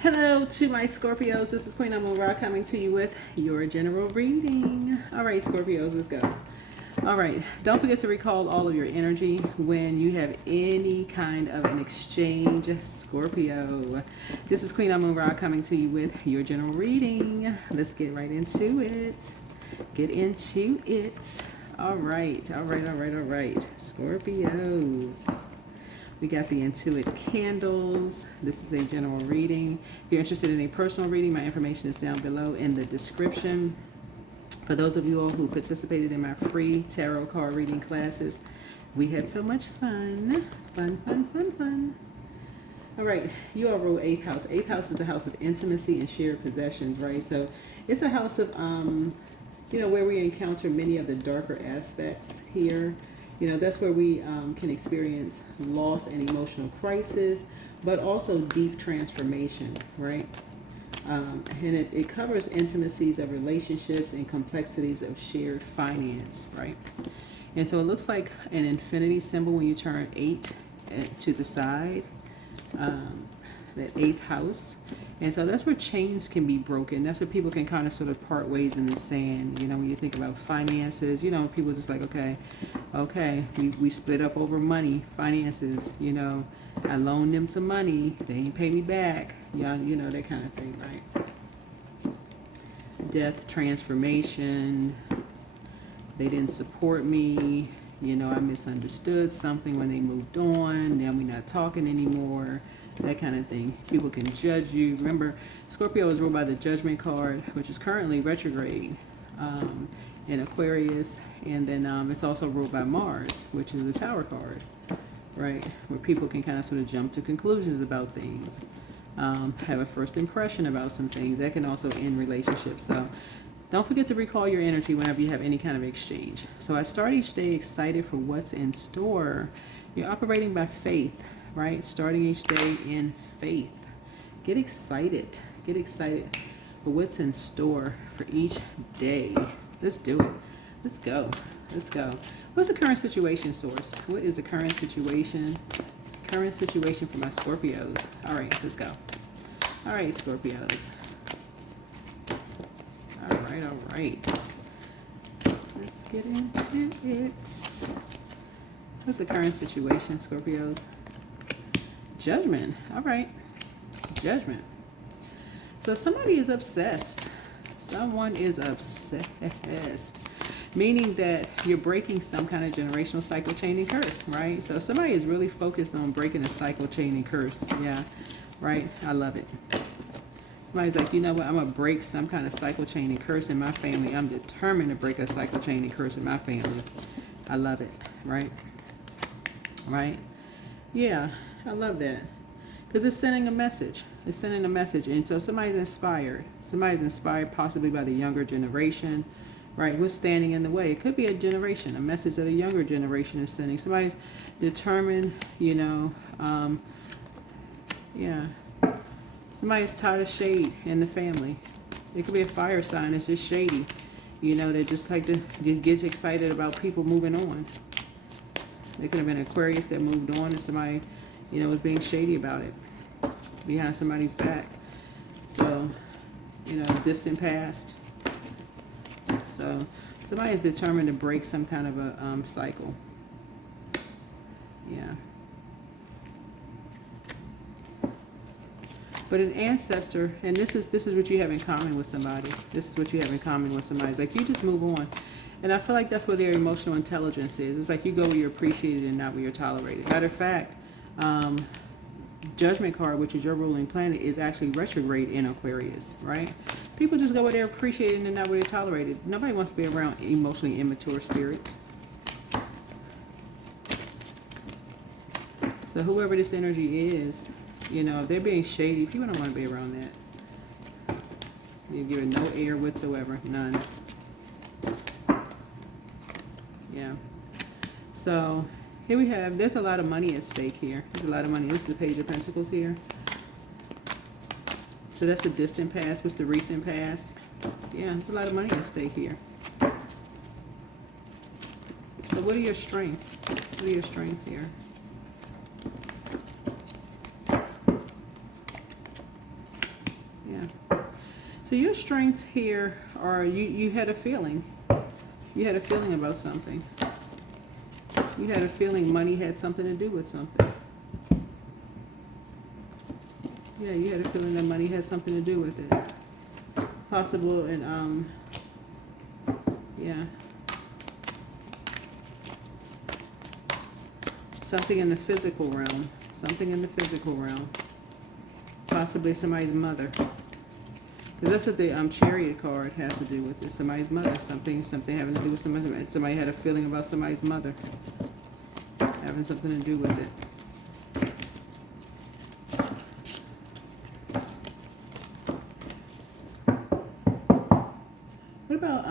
Hello to my Scorpios. This is Queen Amun Ra coming to you with your general reading. All right, Scorpios, let's go. All right, don't forget to recall all of your energy when you have any kind of an exchange, Scorpio. This is Queen Amun Ra coming to you with your general reading. Let's get right into it. Get into it. All right, Scorpios. We got the Intuit candles. This is a general reading. If you're interested in a personal reading, my information is down below in the description. For those of you all who participated in my free tarot card reading classes, we had so much fun. Fun. All right, you all rule 8th house. 8th house is the house of intimacy and shared possessions, right? So it's a house of, where we encounter many of the darker aspects here. That's where we can experience loss and emotional crisis, but also deep transformation, right? And it covers intimacies of relationships and complexities of shared finance, right? And so it looks like an infinity symbol when you turn 8 to the side, that 8th house. And so that's where chains can be broken. That's where people can kind of sort of part ways in the sand. When you think about finances, people just like, okay, we split up over money, finances, I loaned them some money, they ain't pay me back, that kind of thing, right? Death, transformation, they didn't support me, I misunderstood something when they moved on, now we're not talking anymore, that kind of thing. People can judge you. Remember, Scorpio is ruled by the Judgment card, which is currently retrograde in Aquarius, and then it's also ruled by Mars, which is the Tower card, right? Where people can kind of sort of jump to conclusions about things, have a first impression about some things. That can also end relationships. So don't forget to recall your energy whenever you have any kind of exchange. So I start each day excited for what's in store. You're operating by faith, right? Starting each day in faith. Get excited for what's in store for each day. Let's do it. Let's go. What's the current situation, source? What is the current situation? Current situation for my Scorpios. All right, let's go. All right, Scorpios. All right. Let's get into it. What's the current situation, Scorpios? Judgment. All right. Judgment. So somebody is obsessed. Someone is obsessed. Meaning that you're breaking some kind of generational cycle, chain, and curse, right? So somebody is really focused on breaking a cycle, chain, and curse. Yeah. Right? I love it. Somebody's like, you know what? I'm going to break some kind of cycle, chain, and curse in my family. I'm determined to break a cycle, chain, and curse in my family. I love it. Right? Right? Yeah. I love that. Because it's sending a message. And so somebody's inspired. Somebody's inspired possibly by the younger generation, right? What's standing in the way? It could be a generation, a message that a younger generation is sending. Somebody's determined, Somebody's tired of shade in the family. It could be a fire sign that's just shady. They just like to get excited about people moving on. It could have been Aquarius that moved on and somebody was being shady about it behind somebody's back. So, distant past. So, somebody is determined to break some kind of a cycle. Yeah. But an ancestor, and this is what you have in common with somebody. It's like you just move on. And I feel like that's what their emotional intelligence is. It's like you go where you're appreciated and not where you're tolerated. Matter of fact, Judgment card, which is your ruling planet, is actually retrograde in Aquarius, right? People just go where they're appreciated and not where they're tolerated. Nobody wants to be around emotionally immature spirits. So whoever this energy is, if they're being shady, people don't want to be around that. You give it no air whatsoever, none. Yeah. So here we have, there's a lot of money at stake here. There's a lot of money. This is the Page of Pentacles here. So that's the distant past. What's the recent past? Yeah, there's a lot of money at stake here. So what are your strengths? What are your strengths here? So your strengths here are you had a feeling. You had a feeling about something. You had a feeling money had something to do with something. Yeah, you had a feeling that money had something to do with it. Possible and yeah. Something in the physical realm. Something in the physical realm. Possibly somebody's mother. Because that's what the Chariot card has to do with. Is somebody's mother. Something having to do with somebody. Somebody had a feeling about somebody's mother. Having something to do with it. What about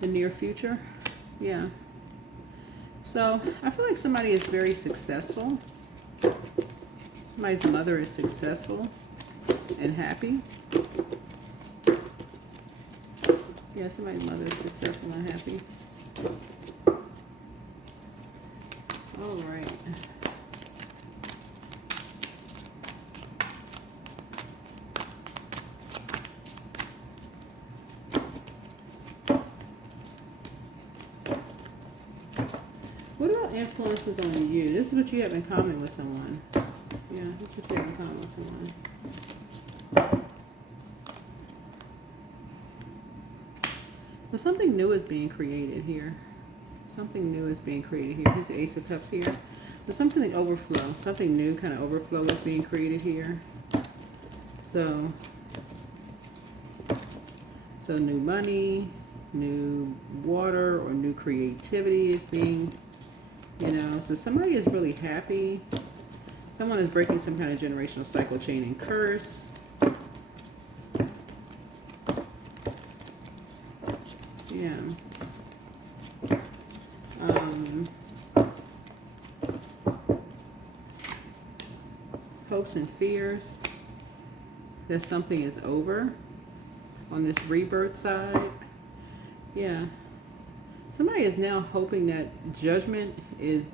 the near future? Yeah. So I feel like somebody is very successful. Somebody's mother is successful and happy. Yeah, somebody's mother is successful and happy. All right. What about influences on you? This is what you have in common with someone. Yeah, this is what you have in common with someone. Well, something new is being created here. Something new is being created here. Here's the Ace of Cups here. But something overflow. Something new kind of overflow is being created here. So new money, new water, or new creativity is being, so somebody is really happy. Someone is breaking some kind of generational cycle, chain, and curse. Yeah. Hopes and fears that something is over on this rebirth side. Yeah. Somebody is now hoping that judgment is,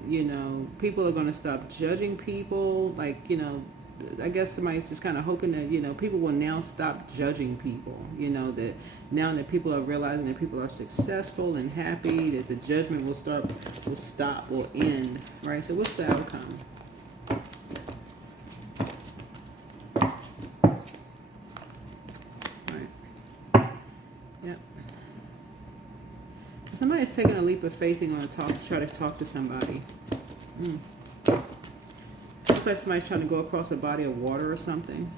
people are going to stop judging people. Like, I guess somebody's just kind of hoping that, people will now stop judging people. That now that people are realizing that people are successful and happy, that the judgment will stop, will end. Right? So what's the outcome? Right. Yep. Somebody's taking a leap of faith and going to try to talk to somebody. Looks like somebody's trying to go across a body of water or something.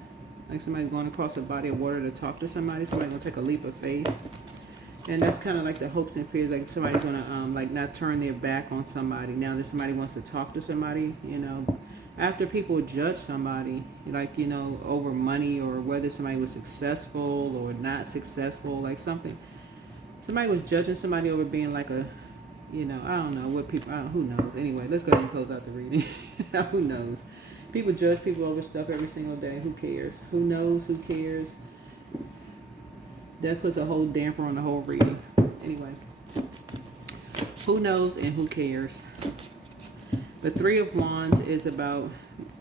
Like somebody's going across a body of water to talk to somebody. Somebody's going to take a leap of faith. And that's kind of like the hopes and fears. Like somebody's going to not turn their back on somebody. Now that somebody wants to talk to somebody, After people judge somebody, over money or whether somebody was successful or not successful, like something. Somebody was judging somebody over being like a, I don't know what people, who knows. Anyway, let's go ahead and close out the reading. Who knows? People judge people over stuff every single day. Who cares? Who knows? Who cares? That puts a whole damper on the whole reading. Anyway, who knows and who cares? The Three of Wands is about,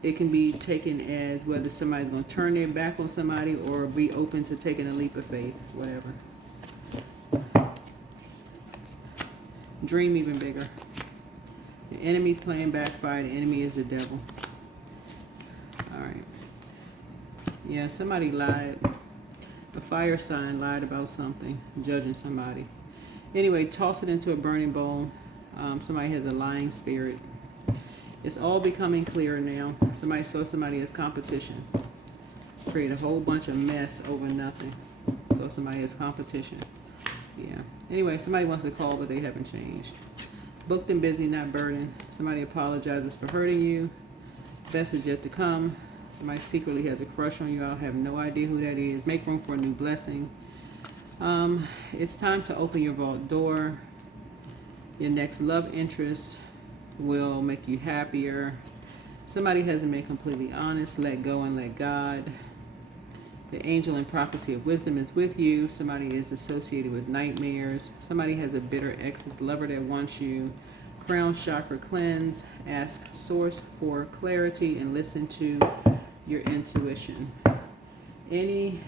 it can be taken as whether somebody's going to turn their back on somebody or be open to taking a leap of faith, whatever. Dream even bigger. The enemy's playing backfire. The enemy is the devil. All right. Yeah, somebody lied. A fire sign lied about something, judging somebody. Anyway, toss it into a burning bowl. Somebody has a lying spirit. It's all becoming clearer now. Somebody saw somebody as competition. Create a whole bunch of mess over nothing. So somebody has competition. Yeah. Anyway, somebody wants to call, but they haven't changed. Booked and busy, not burdened. Somebody apologizes for hurting you. Best is yet to come. Somebody secretly has a crush on you. I have no idea who that is. Make room for a new blessing. It's time to open your vault door. Your next love interest will make you happier. Somebody hasn't been completely honest. Let go and let God. The angel and prophecy of wisdom is with you. Somebody is associated with nightmares. Somebody has a bitter ex's lover that wants you. Crown chakra cleanse. Ask source for clarity and listen to your intuition. Any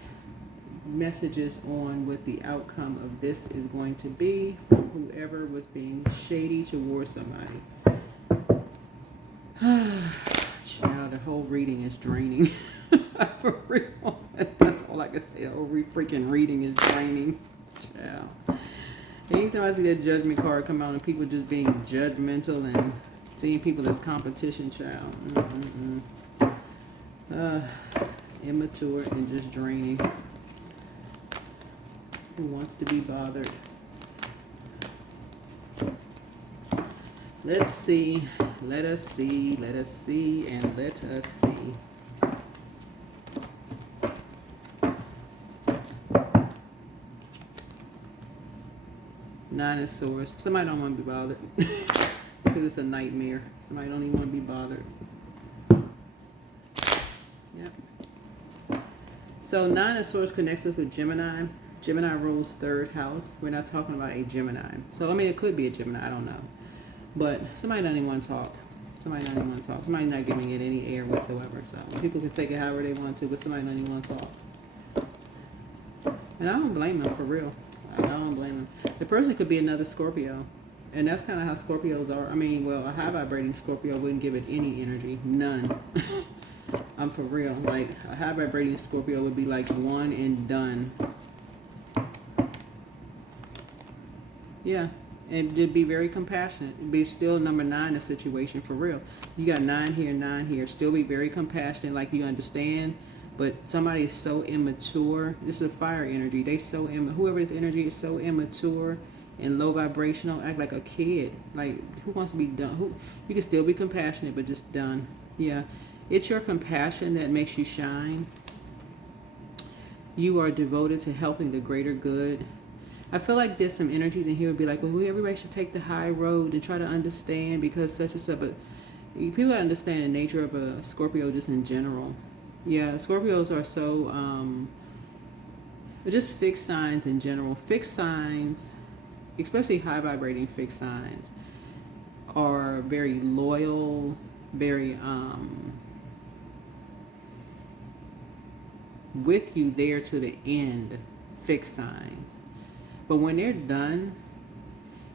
messages on what the outcome of this is going to be from whoever was being shady towards somebody? Child, the whole reading is draining. For real. That's all I can say. The whole freaking reading is draining. Child. Anytime I see that judgment card come out and people just being judgmental and seeing people as competition, child. Immature and just draining. Who wants to be bothered? Let's see. Let us see. Let us see. And let us see. Nine of Swords. Somebody don't want to be bothered. Because it's a nightmare. Somebody don't even want to be bothered. Yep. So Nine of Swords connects us with Gemini. Gemini rules third house. We're not talking about a Gemini. So, I mean, it could be a Gemini. I don't know. But somebody doesn't even want to talk. Somebody doesn't even want to talk. Somebody's not giving it any air whatsoever. So people can take it however they want to, but somebody doesn't even want to talk. And I don't blame them, for real. I don't blame them. The person could be another Scorpio. And that's kind of how Scorpios are. I mean, well, a high vibrating Scorpio wouldn't give it any energy. None. I'm for real. Like, a high vibrating Scorpio would be like one and done. Yeah. And to be very compassionate. It'd be still number 9 the situation, for real. You got 9 here, 9 here. Still be very compassionate, like you understand. But somebody is so immature. This is a fire energy. They so whoever this energy is so immature and low vibrational, act like a kid. Like, who wants to be done? You can still be compassionate, but just done. Yeah. It's your compassion that makes you shine. You are devoted to helping the greater good. I feel like there's some energies in here would be like, well, everybody should take the high road and try to understand because such and such. But people understand the nature of a Scorpio just in general. Yeah, Scorpios are so, just fixed signs in general. Fixed signs, especially high vibrating fixed signs, are very loyal, very with you there to the end, fixed signs. But when they're done,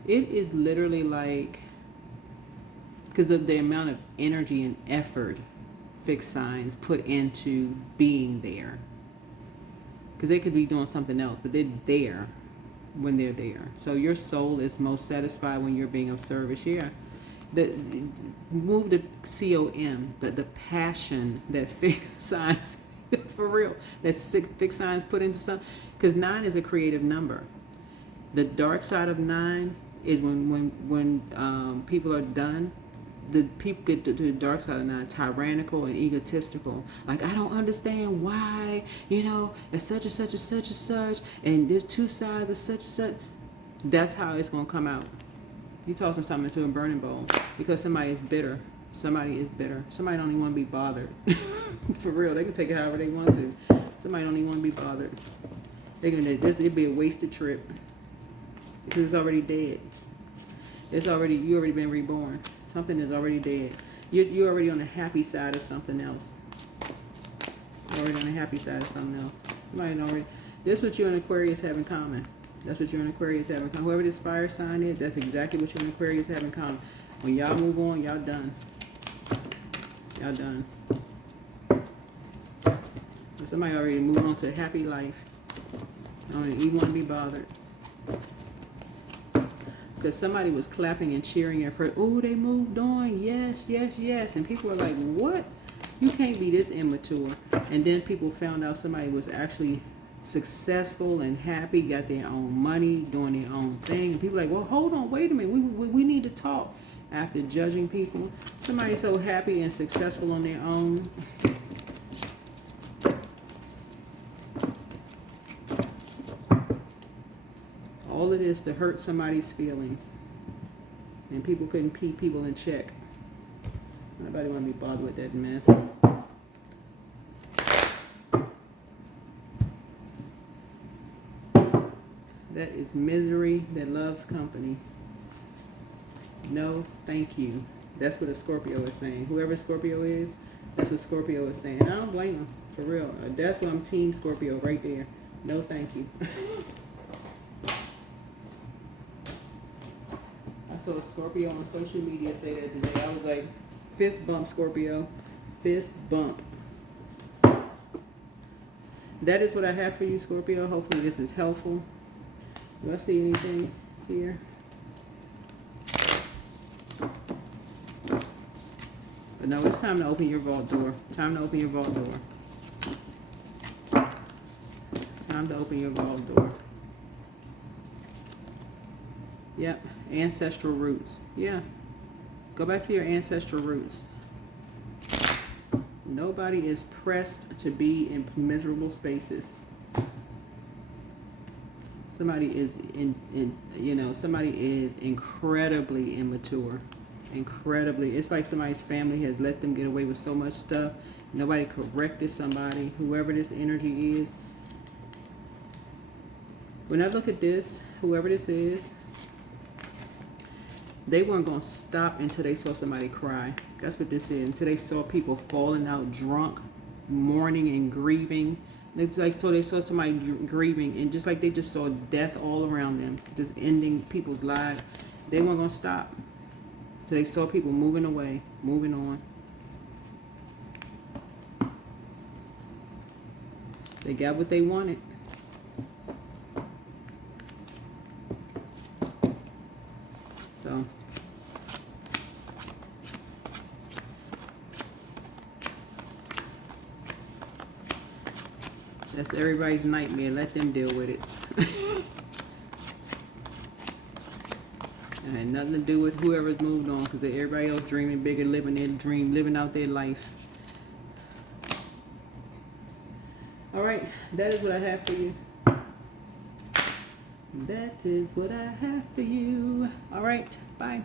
it is literally like, because of the amount of energy and effort fixed signs put into being there. Because they could be doing something else, but they're there when they're there. So your soul is most satisfied when you're being of service. Yeah. Move the COM, the passion that fixed signs, that's for real, that fixed signs put into something. Because 9 is a creative number. The dark side of 9 is when people are done. The people get to the dark side of 9, tyrannical and egotistical. Like, I don't understand why, it's such and such and such and such, and there's two sides of such and such. That's how it's gonna come out. You tossing something into a burning bowl because somebody is bitter. Somebody is bitter. Somebody don't even want to be bothered. For real, they can take it however they want to. Somebody don't even want to be bothered. It'd be a wasted trip because it's already dead. You already been reborn. Something is already dead. You're already on the happy side of something else. You're already on the happy side of something else. Somebody already. This is what you and Aquarius have in common. That's what you and Aquarius have in common. Whoever this fire sign is, that's exactly what you and Aquarius have in common. When y'all move on, y'all done. Y'all done. So somebody already moved on to a happy life. I don't even want to be bothered. Because somebody was clapping and cheering at first. Oh, they moved on. Yes, yes, yes. And people were like, what? You can't be this immature. And then people found out somebody was actually successful and happy, got their own money, doing their own thing. And people were like, well, hold on, wait a minute. We need to talk. After judging people, somebody's so happy and successful on their own. All it is to hurt somebody's feelings. And people couldn't keep people in check. Nobody want to be bothered with that mess. That is misery that loves company. No, thank you. That's what a Scorpio is saying. Whoever Scorpio is, That's what Scorpio is saying. I don't blame them, for real. That's why I'm Team Scorpio right there. No, thank you. I saw a Scorpio on social media say that today. I was like, fist bump, Scorpio. Fist bump. That is what I have for you, Scorpio. Hopefully this is helpful. Do I see anything here? But no, it's time to open your vault door. Time to open your vault door. Time to open your vault door. Yep, ancestral roots. Yeah, go back to your ancestral roots. Nobody is pressed to be in miserable spaces. Somebody is somebody is incredibly immature. Incredibly. It's like somebody's family has let them get away with so much stuff. Nobody corrected somebody, whoever this energy is. When I look at this, whoever this is, they weren't going to stop until they saw somebody cry. That's what this is. Until they saw people falling out drunk, mourning and grieving. It's like so they saw somebody grieving, and just like they just saw death all around them, just ending people's lives. They weren't going to stop. So they saw people moving away, moving on. They got what they wanted. So that's everybody's nightmare. Let them deal with it. It had nothing to do with whoever's moved on, because everybody else dreaming bigger, living their dream, living out their life. All right, that is what I have for you. That is what I have for you. All right, bye.